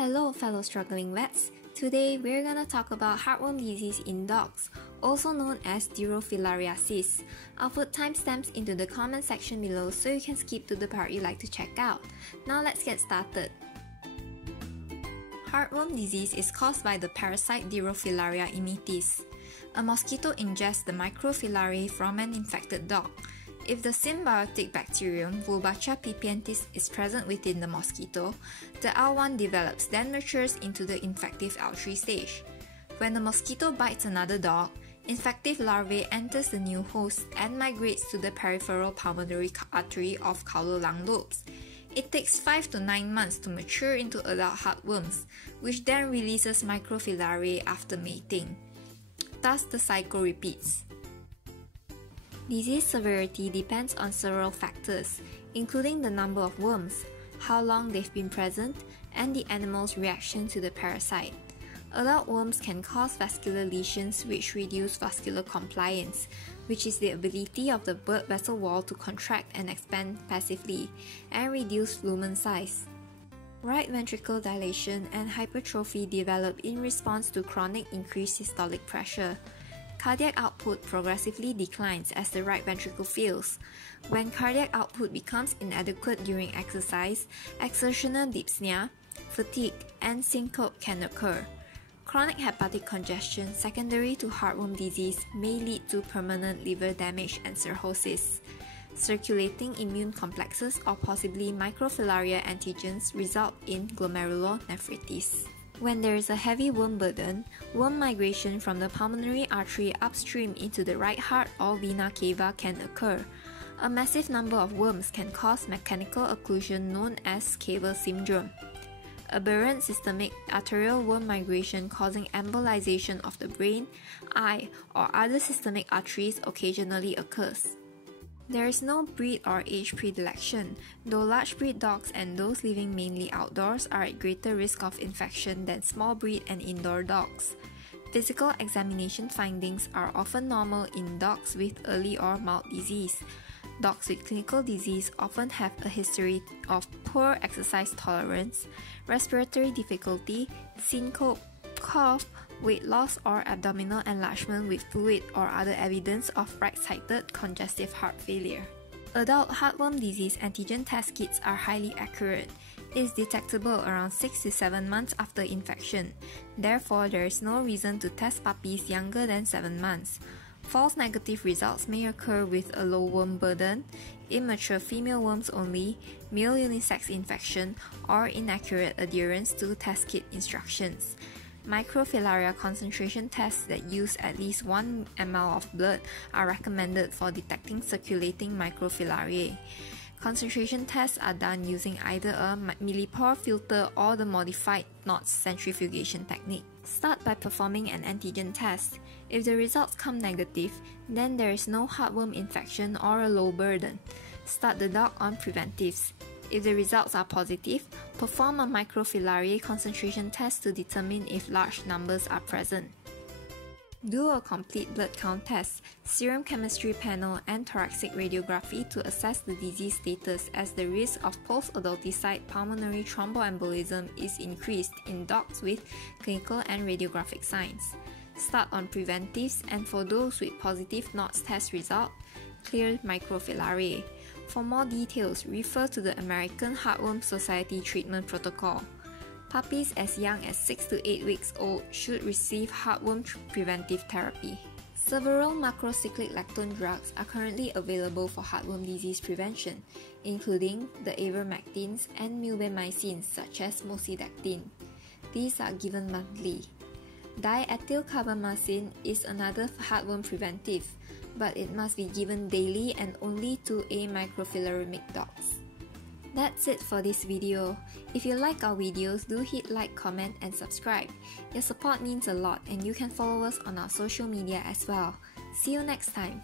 Hello fellow struggling vets, today we're gonna talk about heartworm disease in dogs, also known as Dirofilariasis. I'll put timestamps into the comment section below so you can skip to the part you like to check out. Now let's get started. Heartworm disease is caused by the parasite Dirofilaria immitis. A mosquito ingests the microfilariae from an infected dog. If the symbiotic bacterium Wolbachia pipientis is present within the mosquito, the L1 develops, then matures into the infective L3 stage. When the mosquito bites another dog, infective larvae enters the new host and migrates to the peripheral pulmonary artery of caudal lung lobes. It takes 5 to 9 months to mature into adult heartworms, which then releases microfilariae after mating. Thus, the cycle repeats. Disease severity depends on several factors, including the number of worms, how long they've been present, and the animal's reaction to the parasite. Adult worms can cause vascular lesions which reduce vascular compliance, which is the ability of the blood vessel wall to contract and expand passively, and reduce lumen size. Right ventricle dilation and hypertrophy develop in response to chronic increased systolic pressure. Cardiac output progressively declines as the right ventricle fails. When cardiac output becomes inadequate during exercise, exertional dyspnea, fatigue, and syncope can occur. Chronic hepatic congestion secondary to heartworm disease may lead to permanent liver damage and cirrhosis. Circulating immune complexes or possibly microfilaria antigens result in glomerulonephritis. When there is a heavy worm burden, worm migration from the pulmonary artery upstream into the right heart or vena cava can occur. A massive number of worms can cause mechanical occlusion known as cava syndrome. Aberrant systemic arterial worm migration causing embolization of the brain, eye, or other systemic arteries occasionally occurs. There is no breed or age predilection, though large breed dogs and those living mainly outdoors are at greater risk of infection than small breed and indoor dogs. Physical examination findings are often normal in dogs with early or mild disease. Dogs with clinical disease often have a history of poor exercise tolerance, respiratory difficulty, syncope, cough, weight loss, or abdominal enlargement with fluid or other evidence of right-sided congestive heart failure. Adult heartworm disease antigen test kits are highly accurate. It is detectable around 6 to 7 months after infection. Therefore, there is no reason to test puppies younger than 7 months. False negative results may occur with a low worm burden, immature female worms only, male unisex infection, or inaccurate adherence to test kit instructions. Microfilaria concentration tests that use at least 1 ml of blood are recommended for detecting circulating microfilariae. Concentration tests are done using either a millipore filter or the modified Knott's centrifugation technique. Start by performing an antigen test. If the results come negative, then there is no heartworm infection or a low burden. Start the dog on preventives. If the results are positive, perform a microfilariae concentration test to determine if large numbers are present. Do a complete blood count test, serum chemistry panel, and thoracic radiography to assess the disease status, as the risk of post-adulticide pulmonary thromboembolism is increased in dogs with clinical and radiographic signs. Start on preventives, and for those with positive Knott's test result, clear microfilariae. For more details, refer to the American Heartworm Society treatment protocol. Puppies as young as 6 to 8 weeks old should receive heartworm preventive therapy. Several macrocyclic lactone drugs are currently available for heartworm disease prevention, including the ivermectins and milbemycins such as moxidectin. These are given monthly. Diethylcarbamazine is another heartworm preventive, but it must be given daily and only to a microfilariamic dogs. That's it for this video. If you like our videos, do hit like, comment, and subscribe. Your support means a lot, and you can follow us on our social media as well. See you next time.